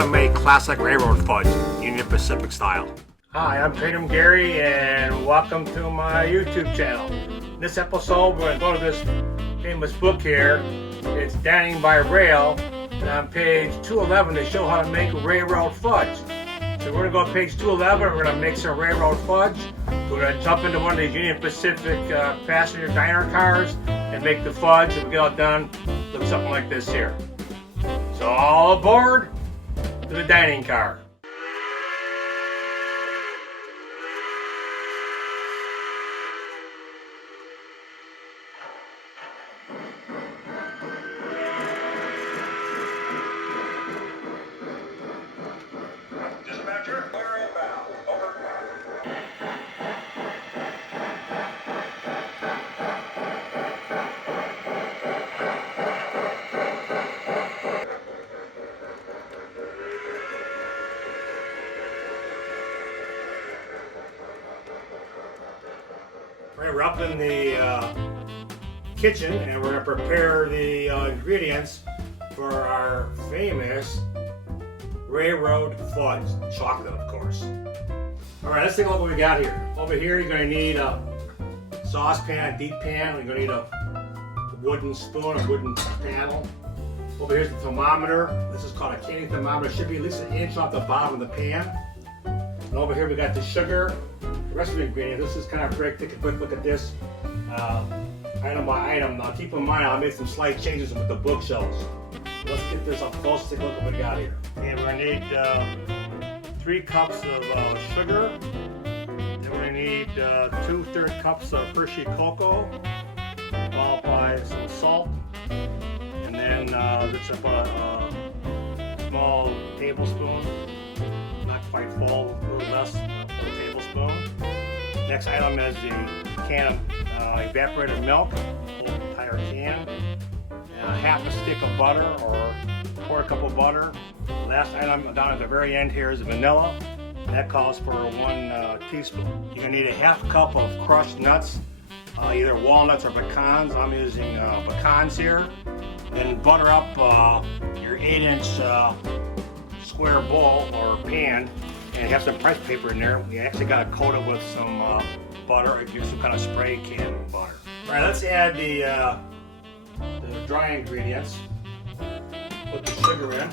to make classic railroad fudge, Union Pacific style. Hi, I'm Trader Gary and welcome to my YouTube channel. In this episode we're going to go to this famous book here. It's Dining by Rail, and on page 211 they show how to make railroad fudge. So we're going to go to page 211, we're going to make some railroad fudge. We're going to jump into one of these Union Pacific passenger diner cars and make the fudge. When we get all done, look something like this here. So all aboard to the dining car. Dispatcher, clear inbound. Over. We're up in the kitchen and we're going to prepare the ingredients for our famous railroad fudge. Chocolate, of course. Alright, let's take a look what we got here. Over here you're going to need a saucepan, a deep pan. You're going to need a wooden spoon, a wooden paddle. Over here's the thermometer. This is called a canning thermometer. It should be at least an inch off the bottom of the pan. And over here we got the sugar. The rest of the ingredients, this is kind of break. Take a quick look at this item by item. Now keep in mind I made some slight changes with the book shows. Let's get this up close, take a look at what we got here. And we're going to need 3 cups of sugar. Then we're going to need 2/3 cups of Hershey cocoa, followed by some salt. And then just about a small tablespoon, not quite full, a little less, a full tablespoon. Next item is the can of evaporated milk, whole entire can. Half a stick of butter or a quarter cup of butter. Last item down at the very end here is vanilla. That calls for 1 teaspoon. You're going to need a half cup of crushed nuts, either walnuts or pecans. I'm using pecans here. Then butter up your 8-inch square bowl or pan, and have some press paper in there. You actually got to coat it with some butter or use some kind of spray can butter. All right, let's add the dry ingredients. Put the sugar in.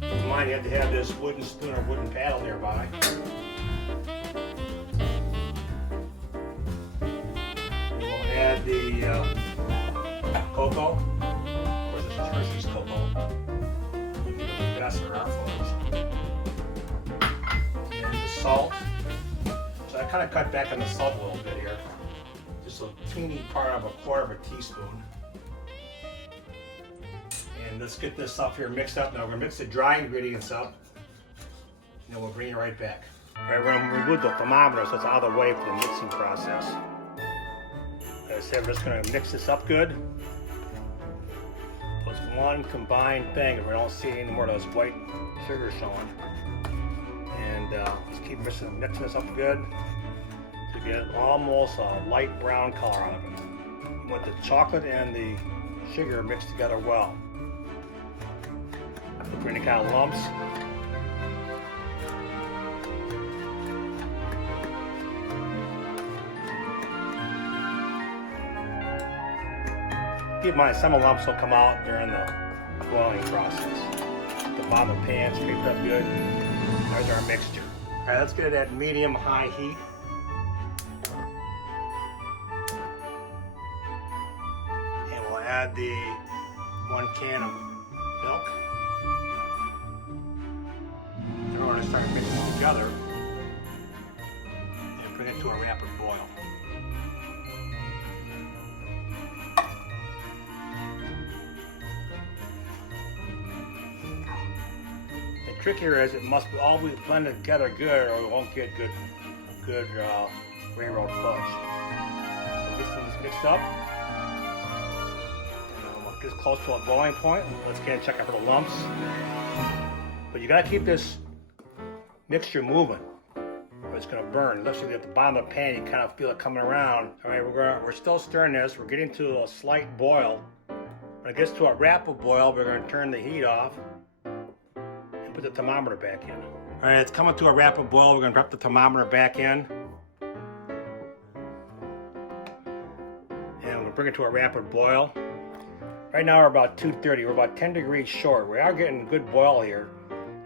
Keep in mind you have to have this wooden spoon or wooden paddle nearby. We'll add the cocoa. Of course, this is Hershey's cocoa. It'll be the best for our fudge. And the salt. So I kind of cut back on the salt a little bit here. Just a teeny part of a quarter of a teaspoon. And let's get this up here mixed up. Now we're going to mix the dry ingredients up, and then we'll bring it right back. All right, we're going to remove the thermometer so it's out of the way for the mixing process. As I said, we're just going to mix this up good. So it's one combined thing, and we don't see any more of those white sugar showing. And just keep mixing this up good to get almost a light brown color out of it. You want the chocolate and the sugar mixed together well. Look for any kind of lumps. Keep in mind, some of the lumps will come out during the boiling process. The bottom of the pan scraped up good. There's our mixture. All right, let's get it at medium-high heat. And we'll add the 1 can of milk. Then we're going to start mixing together and bring it to a rapid boil. The trick here is it must all be blended together good, or we won't get good railroad fudge. So this thing's mixed up. Gets close to a boiling point. Let's get and check out for the lumps. But you gotta keep this mixture moving, or it's gonna burn. Especially at the bottom of the pan, you kind of feel it coming around. All right, we're still stirring this. We're getting to a slight boil. When it gets to a rapid boil, we're gonna turn the heat off and put the thermometer back in. All right, it's coming to a rapid boil. We're gonna drop the thermometer back in. And we're gonna bring it to a rapid boil. Right now we're about 230. We're about 10 degrees short. We are getting a good boil here.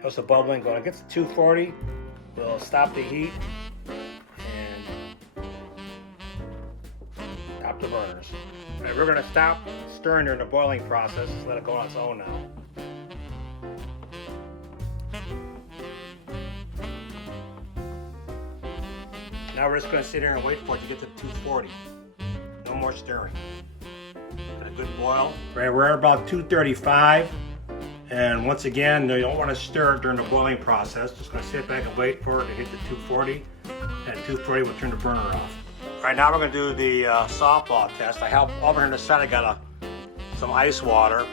How's the bubbling going? It gets to 240. We'll stop the heat and stop the burners. All right, we're gonna stop stirring during the boiling process. Just let it go on its own now. Now we're just going to sit here and wait for it to get to 240. No more stirring. Got a good boil. Right, we're at about 235. And once again, you don't want to stir it during the boiling process. Just going to sit back and wait for it to hit the 240. And at 240, we'll turn the burner off. Right now we're going to do the softball test. I have over here on the side, I got some ice water.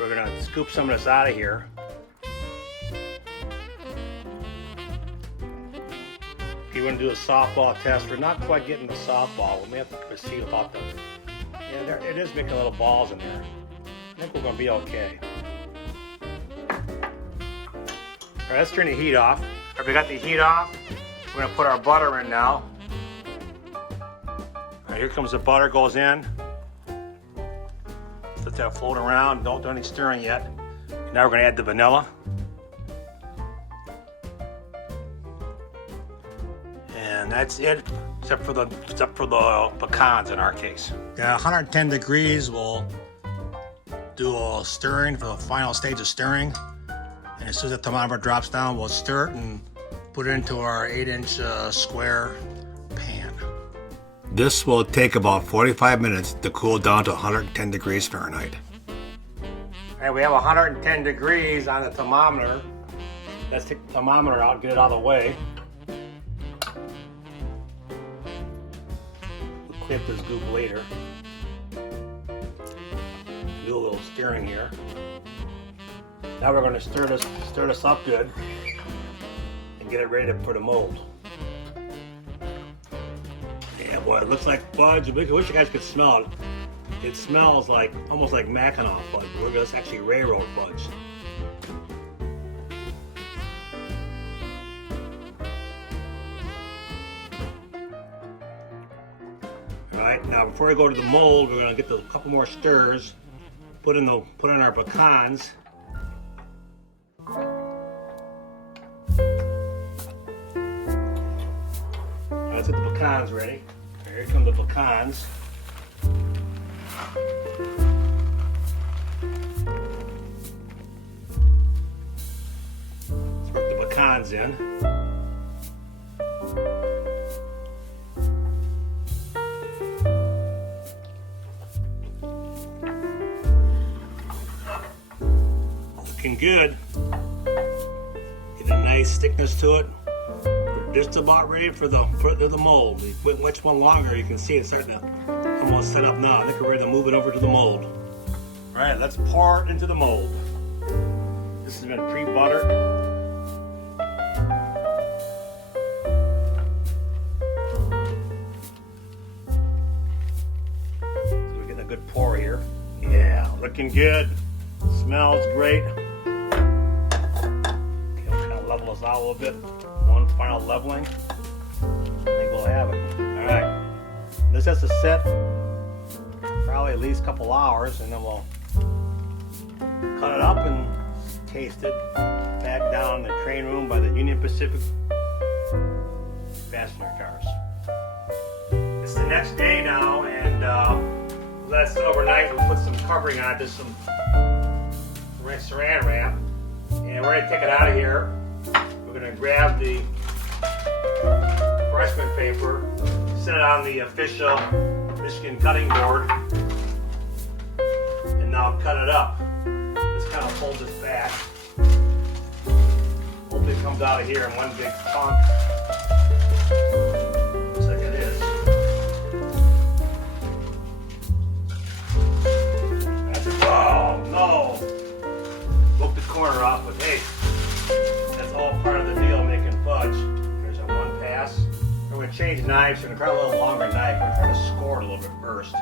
We're going to scoop some of this out of here. If you want to do a softball test, we're not quite getting the softball. We may have to proceed without them. Yeah, it is making little balls in there. I think we're going to be okay. All right, let's turn the heat off. All right, we got the heat off. We're going to put our butter in now. All right, here comes the butter, goes in. Let that float around. Don't do any stirring yet. Now we're going to add the vanilla. And that's it, except for the pecans in our case. At 110 degrees, we'll do a stirring for the final stage of stirring. And as soon as the thermometer drops down, we'll stir it and put it into our 8-inch square pan. This will take about 45 minutes to cool down to 110 degrees Fahrenheit. All right, we have 110 degrees on the thermometer. Let's take the thermometer out, get it out of the way. Clip this goop later. Do a little stirring here. Now we're going to stir this up good and get it ready to put a mold. Yeah, boy, it looks like fudge. I wish you guys could smell it. It smells like almost like Mackinac fudge. It's actually railroad fudge. Alright, now before we go to the mold, we're going to get a couple more stirs, put in our pecans. Let's get the pecans ready. Here come the pecans. Let's work the pecans in. Looking good. Get a nice thickness to it. We're just about ready for the mold. We put much one longer. You can see it's starting to almost set up now. I think we're ready to move it over to the mold. All right, let's pour it into the mold. This has been pre-buttered. So we're getting a good pour here. Yeah, looking good. Smells great. Level us out a little bit. One final leveling. I think we'll have it. Alright. This has to set probably at least a couple hours, and then we'll cut it up and taste it back down in the train room by the Union Pacific passenger cars. It's the next day now, and let it sit overnight. We'll put some covering on it, just some saran wrap, and we're going to take it out of here. We're going to grab the parchment paper, set it on the official Michigan cutting board, and now cut it up. Just kind of fold this back. Hopefully it comes out of here in one big chunk. Looks like it is. That's it. Oh no! Broke the corner off, but hey. That's all part of the deal making fudge. There's a one pass. We're going to change knives. We're going to try a little longer knife. We're trying to score it a little bit first.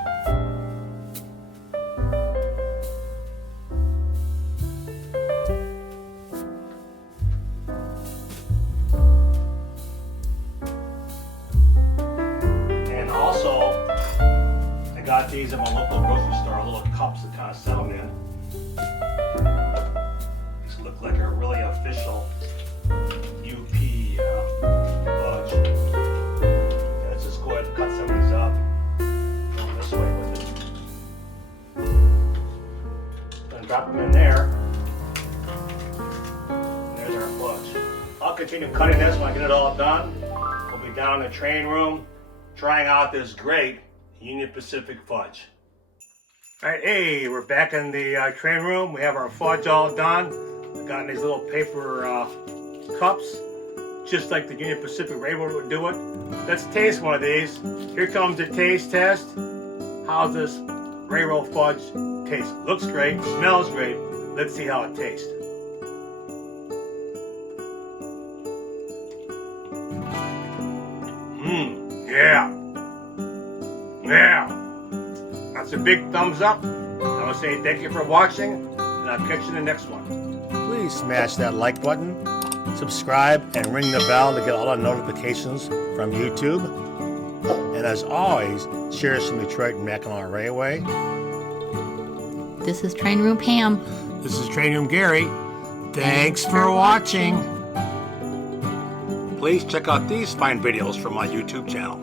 drop them in there. There's our fudge. I'll continue cutting this when I get it all done. We'll be down in the train room trying out this great Union Pacific fudge. Alright, hey, we're back in the train room. We have our fudge all done. We've got these little paper cups, just like the Union Pacific Railroad would do it. Let's taste one of these. Here comes the taste test. How's this railroad fudge taste? Looks great, smells great. Let's see how it tastes. Yeah. That's a big thumbs up. I want to say thank you for watching, and I'll catch you in the next one. Please smash that like button, subscribe, and ring the bell to get all our notifications from YouTube. And as always, cheers from Detroit and Mackinac Railway. This is Train Room Pam. This is Train Room Gary. Thanks for watching. Please check out these fine videos from my YouTube channel.